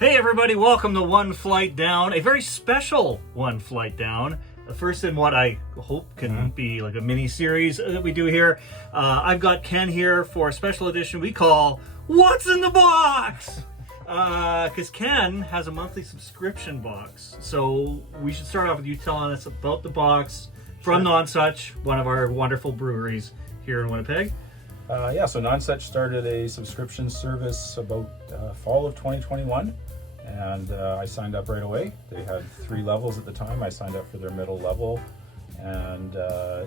Hey everybody, welcome to One Flight Down, a very special One Flight Down. The first in what I hope can be like a mini series that we do here. I've got Ken here for a special edition we call What's in the Box? Because Ken has a monthly subscription box. So we should start off with you telling us about the box from Nønsuch, one of our wonderful breweries here in Winnipeg. So Nønsuch started a subscription service about fall of 2021, and I signed up right away. They had 3 levels at the time. I signed up for their middle level, and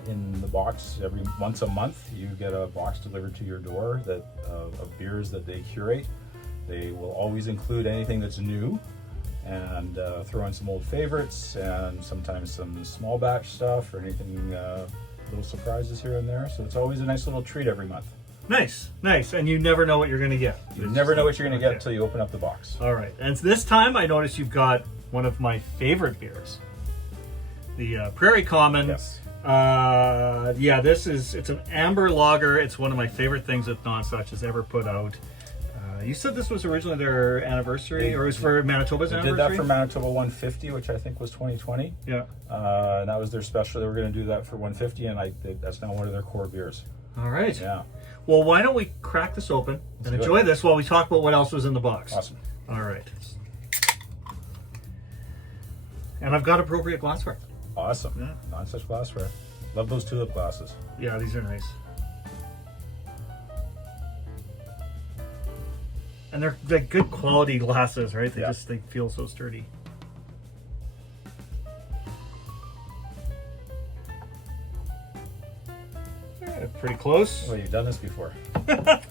in the box, once a month, you get a box delivered to your door of beers that they curate. They will always include anything that's new, and throw in some old favorites, and sometimes some small batch stuff or anything, little surprises here and there. So it's always a nice little treat every month. Nice. And you never know what you're going to get. You never know what you're going to get until you open up the box. All right. And this time I noticed you've got one of my favorite beers. The Prairie Common. Yes. It's an amber lager. It's one of my favorite things that Nønsuch has ever put out. You said this was originally their anniversary, or it was for Manitoba's anniversary? They did that for Manitoba 150, which I think was 2020. Yeah. And that was their special. They were going to do that for 150, and that's now one of their core beers. All right. Yeah. Well, why don't we crack this open and enjoy this while we talk about what else was in the box. Awesome. All right. And I've got appropriate glassware. Awesome. Yeah. Nønsuch glassware. Love those tulip glasses. Yeah, these are nice. And they're good quality glasses, right? They feel so sturdy. Yeah, pretty close. Well, you've done this before.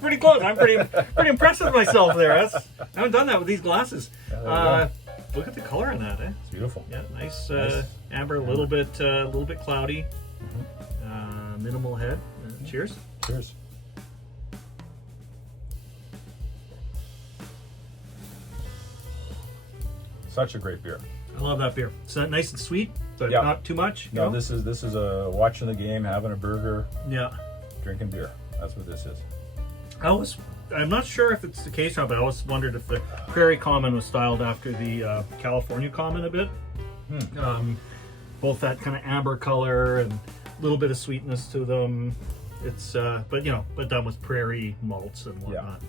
Pretty close. I'm pretty impressed with myself there. I haven't done that with these glasses. Look at the color in that, eh? It's beautiful. Yeah, nice amber, a little bit cloudy. Minimal head. Cheers. Cheers. Such a great beer. I love that beer. It's nice and sweet, but not too much. No, this is a watching the game, having a burger, drinking beer. That's what this is. I'm not sure if it's the case now, but I always wondered if the Prairie Common was styled after the California Common a bit. Both that kind of amber color and a little bit of sweetness to them. It's but done with prairie malts and whatnot.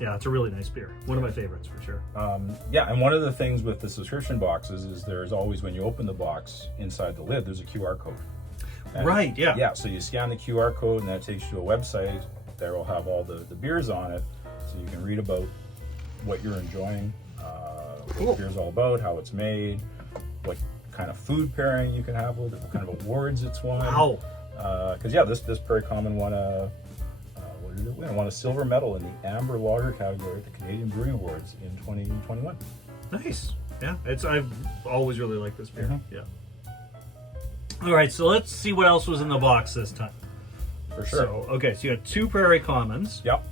Yeah, it's a really nice beer. One of my favorites for sure. And one of the things with the subscription boxes is there's always, when you open the box, inside the lid, there's a QR code. And right, yeah. Yeah, so you scan the QR code and that takes you to a website. There will have all the beers on it, so you can read about what you're enjoying, what the beer's all about, how it's made, what kind of food pairing you can have with it, what kind of awards it's won. Wow. Because this Prairie Common won a silver medal in the Amber Lager category at the Canadian Brewing Awards in 2021. Nice. Yeah, I've always really liked this beer. Yeah. All right, so let's see what else was in the box this time. For sure. So you had 2 Prairie Commons. Yep.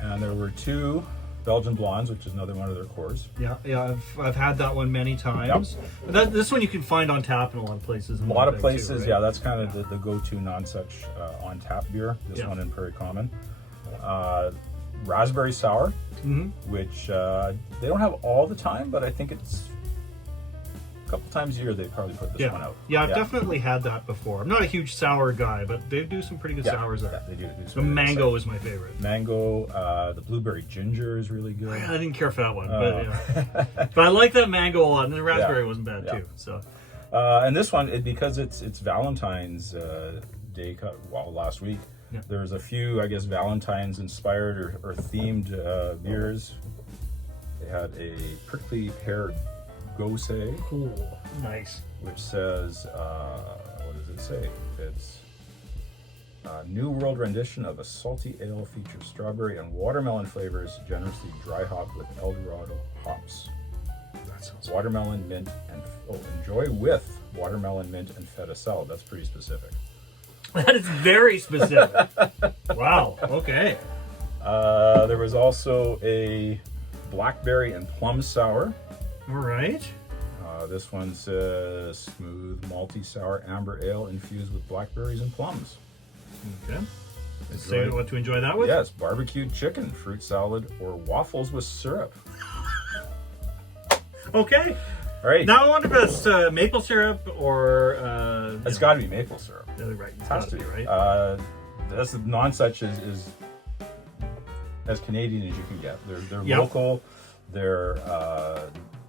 And there were 2 Belgian Blondes, which is another one of their cores. Yeah. I've had that one many times. Yep. This one you can find on tap in a lot of places. A lot of places, too, right? Yeah. That's kind of the go-to Nønsuch on tap beer. This one in Prairie Common. Raspberry sour, which they don't have all the time, but I think it's a couple times a year they probably put this one out. Yeah, I've definitely had that before. I'm not a huge sour guy, but they do some pretty good sours there. Yeah, they do the mango is my favorite. Mango, the blueberry ginger is really good. I didn't care for that one, but I like that mango a lot, and the raspberry wasn't bad too. So, and this one, because it's Valentine's Day, last week. Yeah. There's a few, I guess, Valentine's inspired or themed beers. They had a prickly pear Gose. Cool. Nice. Which says, what does it say? It's a new world rendition of a salty ale features strawberry and watermelon flavors, generously dry hopped with Eldorado hops. That sounds watermelon, mint, and enjoy with watermelon, mint, and feta salad. That's pretty specific. That is very specific. Wow. Okay. There was also a blackberry and plum sour. All right. This one says smooth, malty, sour amber ale infused with blackberries and plums. Okay. Say what to enjoy that with? Yes, barbecued chicken, fruit salad, or waffles with syrup. Okay. All right. Now I wonder if it's maple syrup or... It's got to be maple syrup. Right. It has to be, be, right? That's the Nønsuch is as Canadian as you can get. They're Yep. local. They're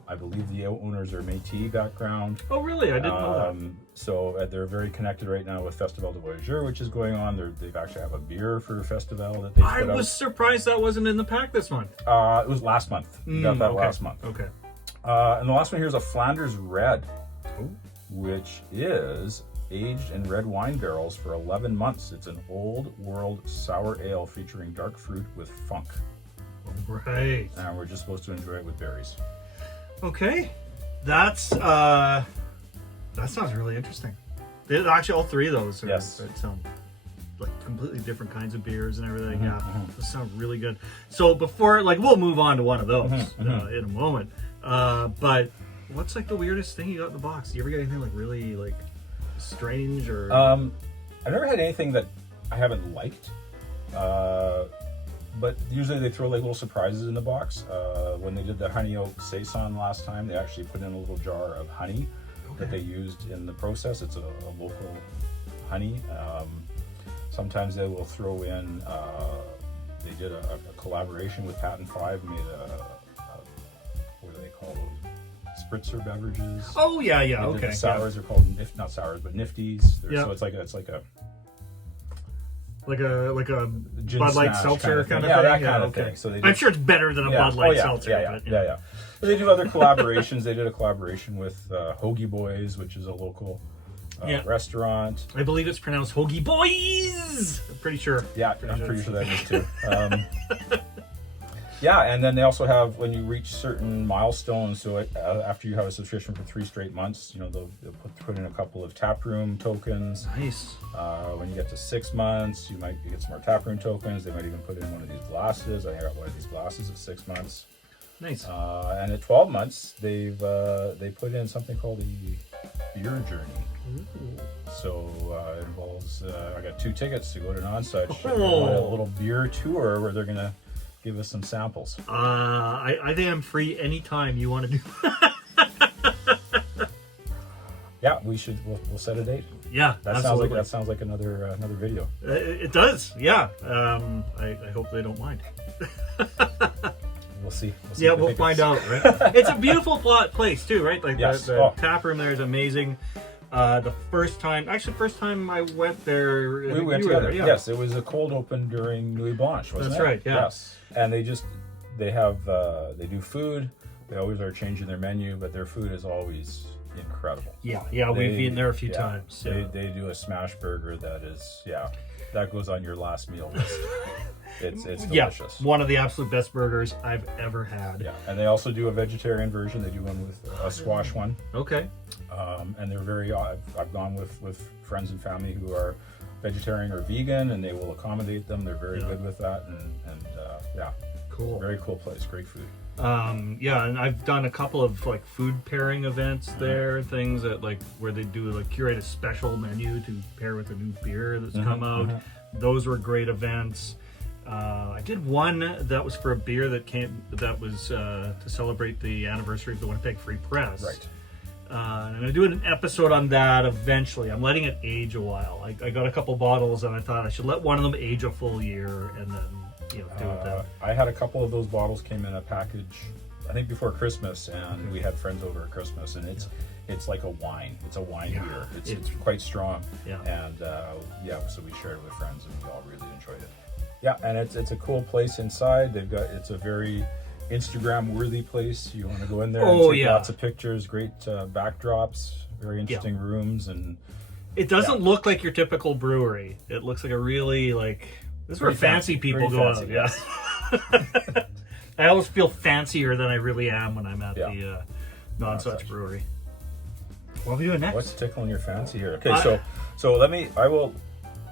I believe the owners are Métis background. Oh, really? I didn't know that. So they're very connected right now with Festival de Voyageurs, which is going on. They've actually have a beer for Festival that they I put was surprised that wasn't in the pack this month. out. It was last month. We got that okay. last month. Okay. And the last one here is a Flanders Red, Ooh. which is aged in red wine barrels for 11 months. It's an old world sour ale featuring dark fruit with funk. Right. And we're just supposed to enjoy it with berries. Okay. That sounds really interesting. Actually, all three of those are, Yes. that sound like completely different kinds of beers and everything. Yeah, those sound really good. So before, like, we'll move on to one of those in a moment. But what's like the weirdest thing you got in the box? Do you ever get anything like really like strange or? I've never had anything that I haven't liked. But usually they throw like little surprises in the box. When they did the honey oak saison last time, they actually put in a little jar of honey that they used in the process. It's a local honey. Sometimes they will throw in, they did a collaboration with Patent 5, made what do they call those? Spritzer beverages. Oh yeah, They did okay. The sours are called, not sours, but nifties. Yeah. So it's like a like a gin Bud Light smash seltzer kind of yeah, thing. that kind of okay. thing. So they I'm did, sure it's better than a yeah. Bud Light Oh, yeah. seltzer. Yeah. But, Yeah. But they do other collaborations. They did a collaboration with Hoagie Boys, which is a local restaurant. I believe it's pronounced Hoagie Boys. I'm pretty sure. Yeah, I'm pretty sure that is too. Yeah, and then they also have, when you reach certain milestones, so after you have a subscription for 3 straight months, you know, they'll put in a couple of taproom tokens. Nice. When you get to 6 months, you might get some more taproom tokens. They might even put in one of these glasses. I got one of these glasses at 6 months. Nice. And at 12 months, they put in something called the Beer Journey. Ooh. So it involves, I got 2 tickets to go to Nønsuch. Oh. A little beer tour where they're going to give us some samples. I think I'm free anytime you want to do. Yeah, we'll set a date. Yeah, That absolutely. sounds like another video. It does. Yeah. I hope they don't mind. We'll see. Yeah, we'll find out. Right? It's a beautiful place too, right? Like Yes. the tap room there is amazing. The first time I went there, We went you were together. there, yeah. Yes, it was a cold open during Nuit Blanche, wasn't That's it? right, yeah. Yes, and they do food. They always are changing their menu, but their food is always incredible. Yeah, we've eaten there a few times. Yeah. They do a smash burger that is, that goes on your last meal list. It's delicious. One of the absolute best burgers I've ever had. Yeah, and they also do a vegetarian version. They do one with a squash one. Okay. And they're very, I've gone with friends and family who are vegetarian or vegan, and they will accommodate them. They're very good with that, and Cool. very cool place, great food. And I've done a couple of like food pairing events there, things that like where they do like curate a special menu to pair with a new beer that's come out. Those were great events. I did one that was for a beer that was to celebrate the anniversary of the Winnipeg Free Press. Right. And I'm doing an episode on that eventually. I'm letting it age a while. I got a couple bottles and I thought I should let one of them age a full year and then do it then. I had a couple of those bottles came in a package, I think before Christmas, and we had friends over at Christmas, and it's like a wine. It's a wine beer. It's quite strong. Yeah. And so we shared it with friends, and we all really enjoyed it. Yeah, and it's a cool place inside. It's a very Instagram worthy place. You want to go in there and take lots of pictures, great backdrops, very interesting rooms, and it doesn't look like your typical brewery. It looks like a really this is where fancy people go out. Yes. I always feel fancier than I really am when I'm at the Nønsuch Brewery. What are we doing next? What's tickling your fancy here? Okay, so let me go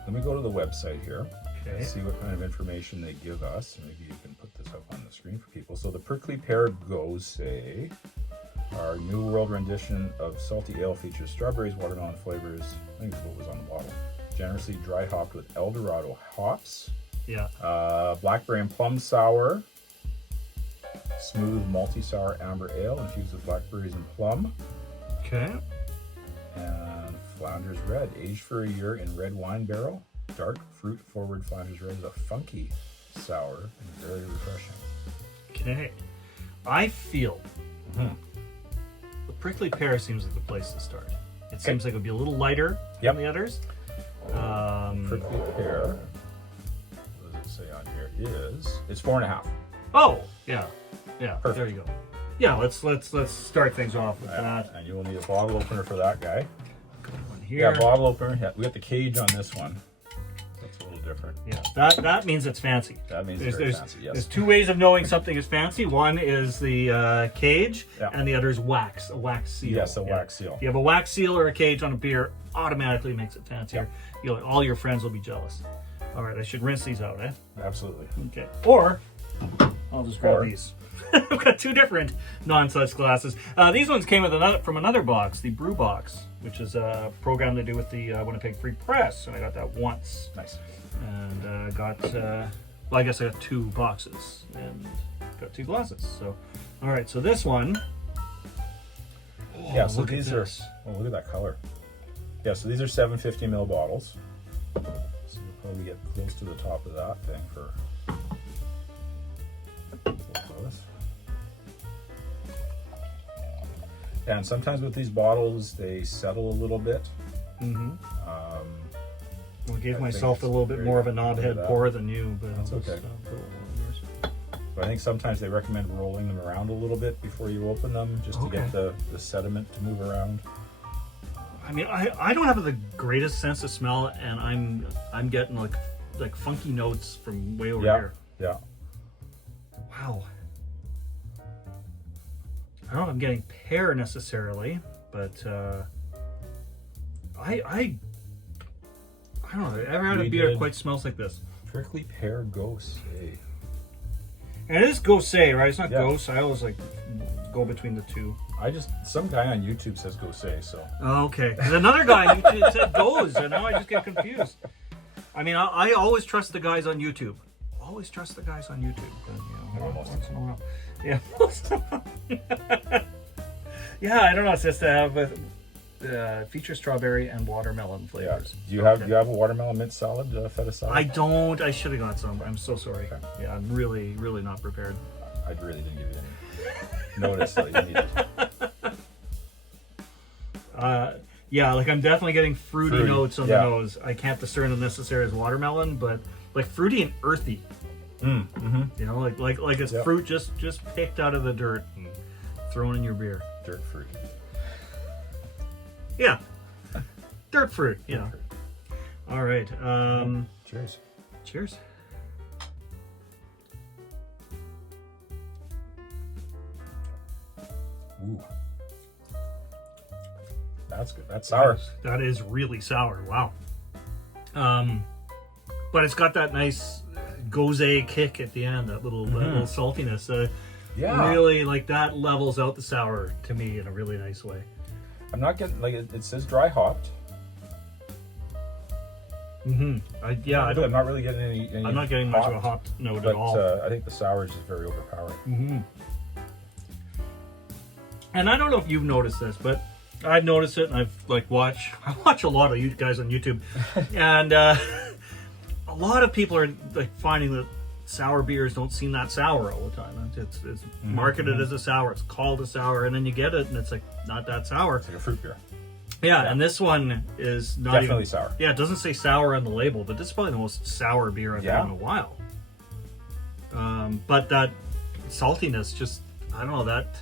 to the website here. Okay. See what kind of information they give us. Maybe you can put this up on the screen for people. So the Prickly Pear Gose, our new world rendition of salty ale, features strawberries, watermelon flavors. I think that's what was on the bottle. Generously dry hopped with Eldorado hops. Yeah. Blackberry and plum sour. Smooth malty sour amber ale infused with blackberries and plum. Okay. And Flanders Red, aged for a year in red wine barrel. Dark fruit forward Flanders Red is a funky sour and very refreshing. Okay. I feel the prickly pear seems like the place to start. It seems like it would be a little lighter than the others. Prickly pear, what does it say on here? It's 4.5. Oh, yeah. Yeah, Perfect. there you go. Yeah, let's start things off with that. And you will need a bottle opener for that guy. One here. Yeah, bottle opener. Yeah, we got the cage on this one. That's a little different. Yeah, that means it's fancy. That means it's very fancy, yes. There's two ways of knowing something is fancy. One is the cage, and the other is wax, a wax seal. Yes, a wax seal. If you have a wax seal or a cage on a beer, automatically makes it fancier. All your friends will be jealous. All right, I should rinse these out, eh? Absolutely. Okay. Or I'll just grab these. I've got two different Nønsuch glasses. These ones came with from another box, the Brew Box, which is a program they do with the Winnipeg Free Press, and I got that once. Nice. And well, I guess I got 2 boxes and got 2 glasses. So, all right. So this one. Yeah. So these are. Oh, look at that color. Yeah. So these are 750 ml bottles. So we'll probably get close to the top of that thing for. And sometimes with these bottles, they settle a little bit. Mm-hmm. I gave myself a little bit more of a knobhead pour than you, but that's okay. But I think sometimes they recommend rolling them around a little bit before you open them, just to get the sediment to move around. I mean, I don't have the greatest sense of smell, and I'm getting like funky notes from way over here. Yeah. Wow. I don't know if I'm getting pear necessarily, but I don't know. I've ever had a beer that quite smells like this. Prickly pear Gose. And it is Gose, right? It's not Gose. I always go between the two. Some guy on YouTube says Gose, so. Oh, okay. There's another guy on YouTube that said Gose, and now I just get confused. I mean, I always trust the guys on YouTube. Always trust the guys on YouTube. But, once in a while. Yeah, most of them. Yeah, I don't know. It's just to have feature strawberry and watermelon flavors. Yeah. Do you have a watermelon mint salad, feta salad? I don't. I should have got some. I'm so sorry. Okay. Yeah, I'm really, really not prepared. I really didn't give you any notice that you needed. Yeah, like I'm definitely getting fruity notes on the nose. I can't discern them necessarily as watermelon, but like fruity and earthy. Mm-hmm. You know, like it's fruit just picked out of the dirt and thrown in your beer. Dirt fruit. Yeah. Dirt fruit, you know. All right. Cheers. Cheers. Ooh. That's good. That's sour. That is really sour. Wow. But it's got that nice Gose kick at the end, that little saltiness. Really, like, that levels out the sour to me in a really nice way. I'm not getting, like, it says dry hopped. Mm-hmm. I'm not really getting any I'm not getting much of a hop note at all. I think the sour is just very overpowering. Mm-hmm. And I don't know if you've noticed this, but I've noticed it, and I watch a lot of you guys on YouTube, and a lot of people are like finding that sour beers don't seem that sour all the time. It's marketed as a sour, it's called a sour, and then you get it, and it's like not that sour. It's like a fruit beer. Yeah, and this one is not definitely even sour. Yeah, it doesn't say sour on the label, but this is probably the most sour beer I've had in a while. But that saltiness, just I don't know, that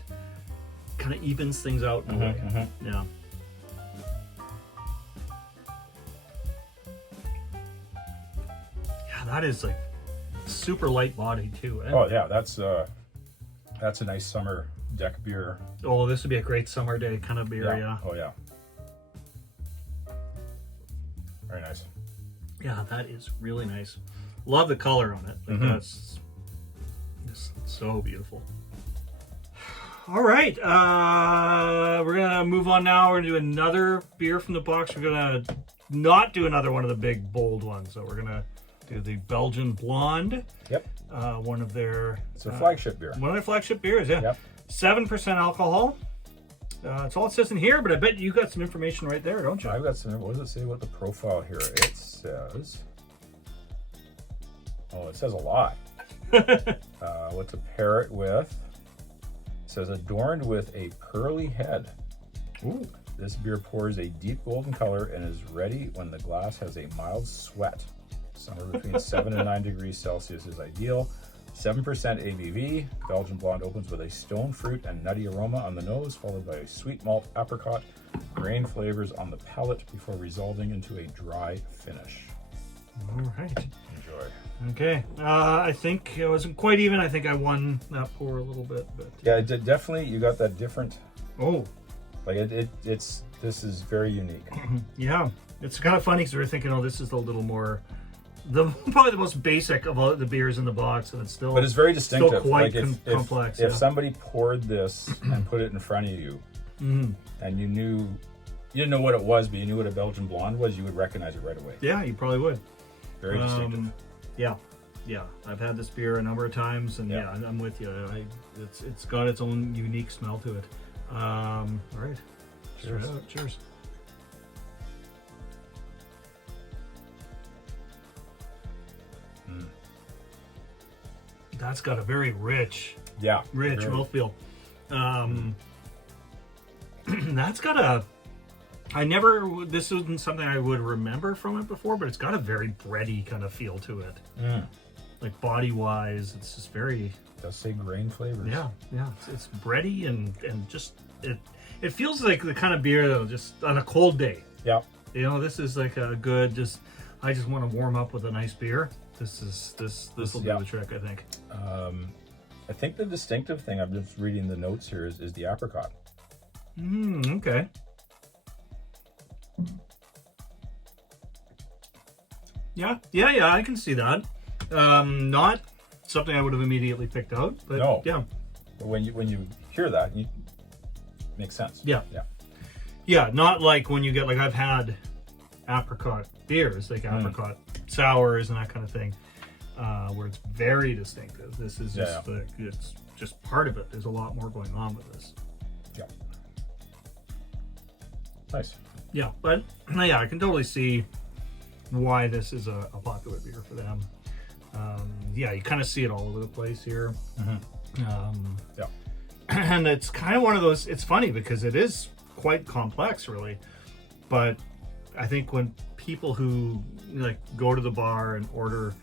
kind of evens things out in a way. Mm-hmm. Yeah. Yeah, that is like super light body too. Eh? Oh yeah, that's a nice summer deck beer. Oh, this would be a great summer day kind of beer. Yeah. Oh yeah. Very nice. Yeah, that is really nice. Love the color on it. Like that's just so beautiful. All right, we're gonna move on now. We're gonna do another beer from the box. We're gonna not do another one of the big bold ones. So we're gonna do the Belgian Blonde. Yep. One of their... It's a flagship beer. One of their flagship beers, yeah. Yep. 7% alcohol. That's all it says in here, but I bet you got some information right there, don't you? I've got some. What does it say about the profile here? It says... Oh, it says a lot. What to pair it with? It says adorned with a pearly head. Ooh. This beer pours a deep golden color and is ready when the glass has a mild sweat. Somewhere between 7 and 9 degrees Celsius is ideal. 7% ABV. Belgian Blonde opens with a stone fruit and nutty aroma on the nose, followed by a sweet malt apricot, grain flavors on the palate before resolving into a dry finish. All right. Enjoy. Okay. I think it wasn't quite even. I think I won that pour a little bit, but Yeah, it did, definitely. You got that different. oh, Like it's. This is very unique. yeah. It's kind of funny because we were thinking, oh, this is a little more, probably the most basic of all the beers in the box, and it's still. But it's very distinctive. Still quite like complex. If yeah. somebody poured this and put it in front of you, and you didn't know what it was, but you knew what a Belgian Blonde was, you would recognize it right away. Yeah, you probably would. Very distinctive. Yeah. I've had this beer a number of times, and yeah, I'm with you. It's got its own unique smell to it. All right. Cheers. Cheers. That's got a very rich very. mouthfeel. That's got a. This wasn't something I would remember from it before, but it's got a very bready kind of feel to it. Like body wise, it's just very. It does say grain flavors. Yeah. It's bready and just it feels like the kind of beer that'll just on a cold day. Yeah. You know, this is like a good I just want to warm up with a nice beer. This will do the trick, I think. I think the distinctive thing, I'm just reading the notes here, is the apricot. Okay. Yeah, I can see that. Not something I would have immediately picked out, but No. yeah. But when you hear that, it makes sense. Yeah, not like when you get, like I've had apricot beers, like apricot sours and that kind of thing, where it's very distinctive. This is just it's just part of it. There's a lot more going on with this. Yeah. Nice. Yeah, but yeah, I can totally see why this is a popular beer for them. Yeah, you kind of see it all over the place here. And it's kind of one of those, it's funny because it is quite complex really, but I think when people who like go to the bar and order,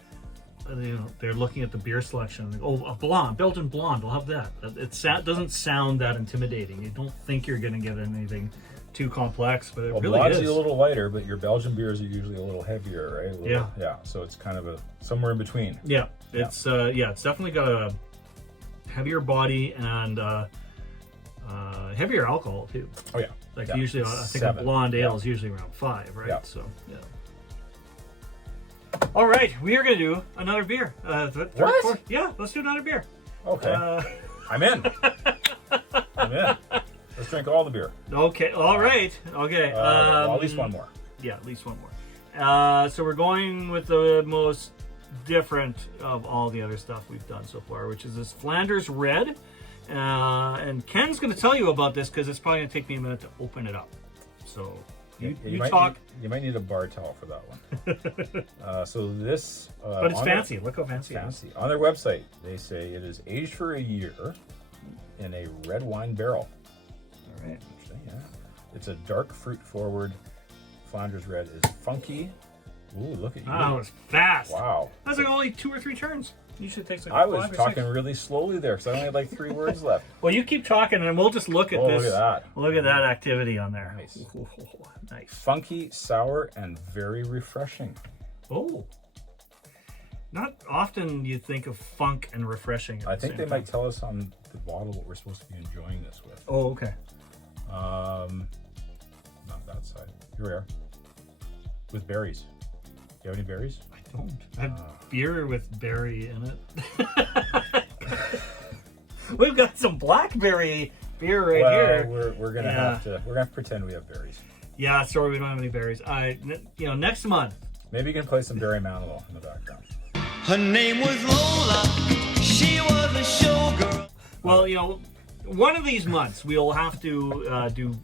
you know, they're looking at the beer selection and they go, oh, a blonde, Belgian Blonde, I'll have that. It doesn't sound that intimidating. You don't think you're going to get anything too complex, but it really Blonde's is. a little lighter, but your Belgian beers are usually a little heavier, right? Yeah. So it's kind of somewhere in between. Yeah. It's it's definitely got a heavier body and heavier alcohol too. Oh yeah. Like usually, I think 7. a blonde ale is usually around 5, right? Yeah. So yeah. All right, we are gonna do another beer. What? Yeah, let's do another beer. Okay. I'm in. I'm in. Let's drink all the beer. Okay. All right. Okay. Well, at least one more. Yeah, at least one more. So we're going with the most different of all the other stuff we've done so far, which is this Flanders Red. And Ken's going to tell you about this because it's probably going to take me a minute to open it up. So you talk. You might need a bar towel for that one. So this. But it's fancy. Look how fancy it is. On their website, they say it is aged for a year in a red wine barrel. All right. Yeah. It's a dark fruit forward. Flanders Red is funky. Ooh, look at you. Oh, it's fast. Wow. That's like only 2 or 3 turns. Usually takes like I 5 was or talking 6. really slowly there because I only had like 3 words left. Well, you keep talking and we'll just look at this. Look at that. Look at that activity on there. Nice. Ooh, nice. Funky, sour, and very refreshing. Oh. Not often you think of funk and refreshing. I think they might tell us on the bottle what we're supposed to be enjoying this with. Oh, okay. Not that side. Here we are. With berries. Do you have any berries? I don't. I have beer with berry in it. We've got some blackberry beer right here. We're gonna have to pretend we have berries. Yeah, sorry, we don't have any berries. Next month Maybe you can play some Barry Manilow in the background. Her name was Lola. She was a showgirl. Well, you know, one of these months we'll have to do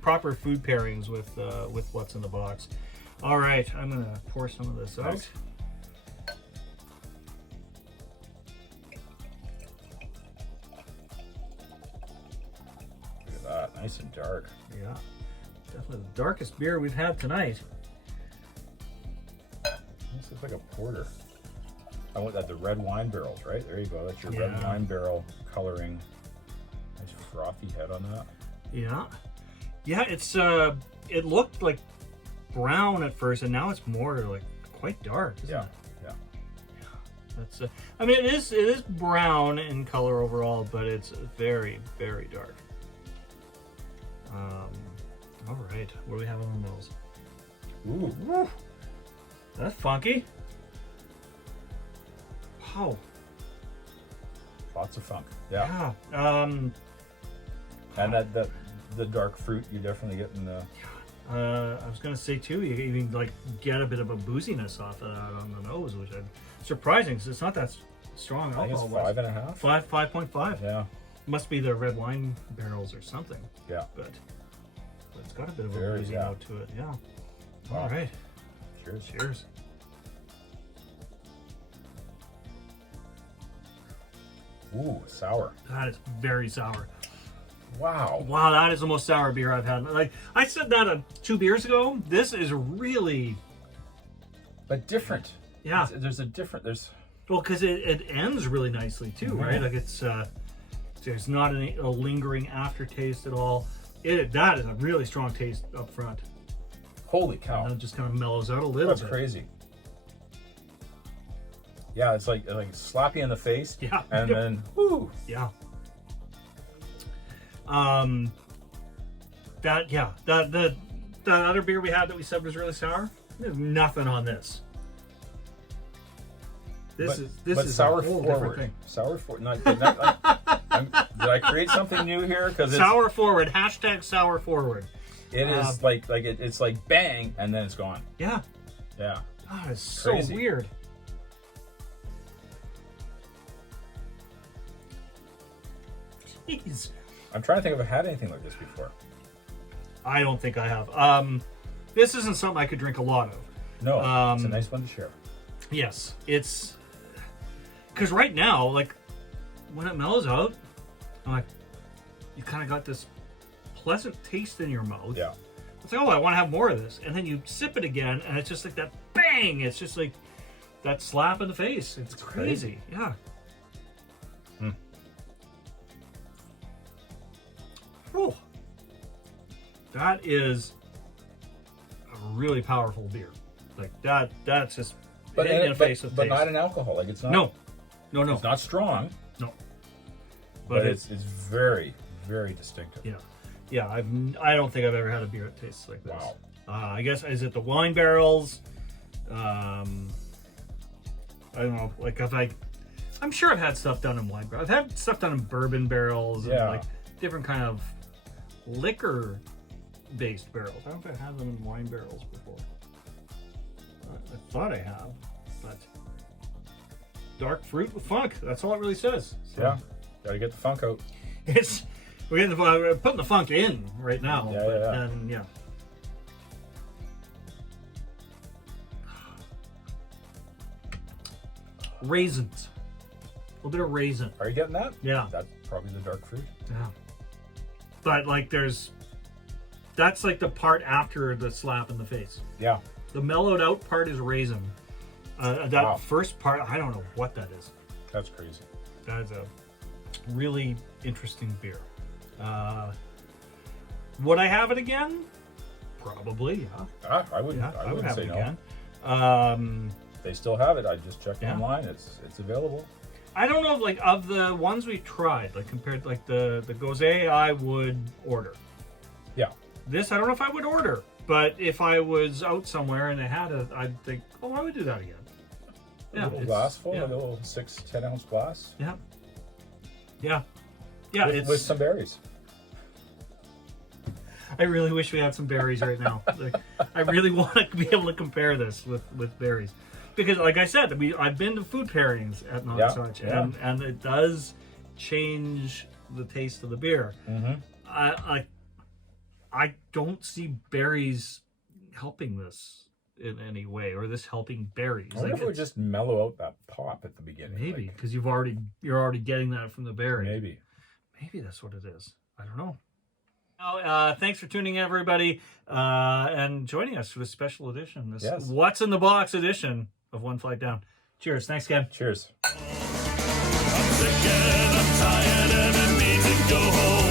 proper food pairings with what's in the box. All right, I'm gonna pour some of this out. Nice. Look at that, nice and dark. Yeah, definitely the darkest beer we've had tonight. This looks like a porter. I want that, the red wine barrels, right? There you go. That's your red Yeah. wine barrel coloring. Nice frothy head on that. Yeah, yeah. It's it looked like brown at first, and now it's more like quite dark, isn't Yeah, it? yeah. That's I mean, it is brown in color overall, but it's very, very dark. All right, what do we have on those? Ooh, That's funky. Wow. lots of funk. Yeah. Yeah. And that the dark fruit you definitely get in the. I was gonna say too, you even like get a bit of a booziness off of that on the nose, which is surprising because it's not that strong I think it's alcohol. 5.5. 5.5. Yeah. Must be the red wine barrels or something. Yeah. But it's got a bit of a Very, boozy yeah. note to it. Yeah. Wow. All right. Cheers. Cheers. Ooh, sour. That is very sour. Wow. Wow, that is the most sour beer I've had. Like I said that 2 beers ago. This is really, But different. yeah. There's a different. There's. Well, because it ends really nicely too, Mhm. right? Like it's there's not a lingering aftertaste at all. That is a really strong taste up front, Holy and cow. then it just kind of mellows out a little That's bit. crazy. Yeah, it's like slap you in the face. Yeah. And then whoo. Yeah. The other beer we had that we said was really sour. There's nothing on this. This is sour a whole different forward. thing. Sour forward. Did I create something new here? Because Sour forward. Hashtag sour forward. it is it's like bang and then it's gone. Yeah. Yeah. God, it's so Crazy. weird. Jeez. I'm trying to think if I've had anything like this before. I don't think I have. This isn't something I could drink a lot of. No, it's a nice one to share. Yes, it's because right now, like when it mellows out, I'm like, you kind of got this pleasant taste in your mouth. Yeah. It's like, oh, I want to have more of this, and then you sip it again, and it's just like that bang. It's just like that slap in the face. It's crazy. Yeah. Whew. That is a really powerful beer. Like that's just in the face of but taste. not an alcohol. Like it's not. No. It's not strong, No. but it's very, very distinctive. Yeah. I don't think I've ever had a beer that tastes like this. Wow. I guess is it the wine barrels? I don't know. Like I'm sure I've had stuff done in wine barrels. I've had stuff done in bourbon barrels and Yeah. like different kind of liquor based barrels. I don't know if I had them in wine barrels before. I thought I have, but dark fruit with funk. That's all it really says. So Yeah. Gotta get the funk out. we're putting the funk in right now. Yeah, yeah, yeah. And yeah. Raisins. A little bit of raisin. Are you getting that? Yeah. That's probably the dark fruit. Yeah. But like that's like the part after the slap in the face. Yeah. The mellowed out part is raisin. That Wow. first part, I don't know what that is. That's crazy. That is a really interesting beer. Would I have it again? Probably, yeah. I wouldn't. Yeah, I would wouldn't have say it no. again. They still have it. I just checked Yeah. online. It's available. I don't know, like of the ones we tried, like compared to like the Gose, I would order. Yeah. This, I don't know if I would order, but if I was out somewhere and they had it, I'd think, oh, I would do that again. A little glass full, a little 6-10 ounce glass. Yeah. Yeah. Yeah. With some berries. I really wish we had some berries right now. Like, I really want to be able to compare this with berries. Because, like I said, I've been to food pairings at Nønsuch, and it does change the taste of the beer. I don't see berries helping this in any way, or this helping berries. I wonder if it would just mellow out that pop at the beginning. Maybe because you're already getting that from the berry. Maybe That's what it is. I don't know. Now, thanks for tuning in, everybody, and joining us for this special edition. This What's in the Box edition of One Flight Down. Cheers. Thanks, Ken. Cheers. I'm sick and I'm tired and I need to go home.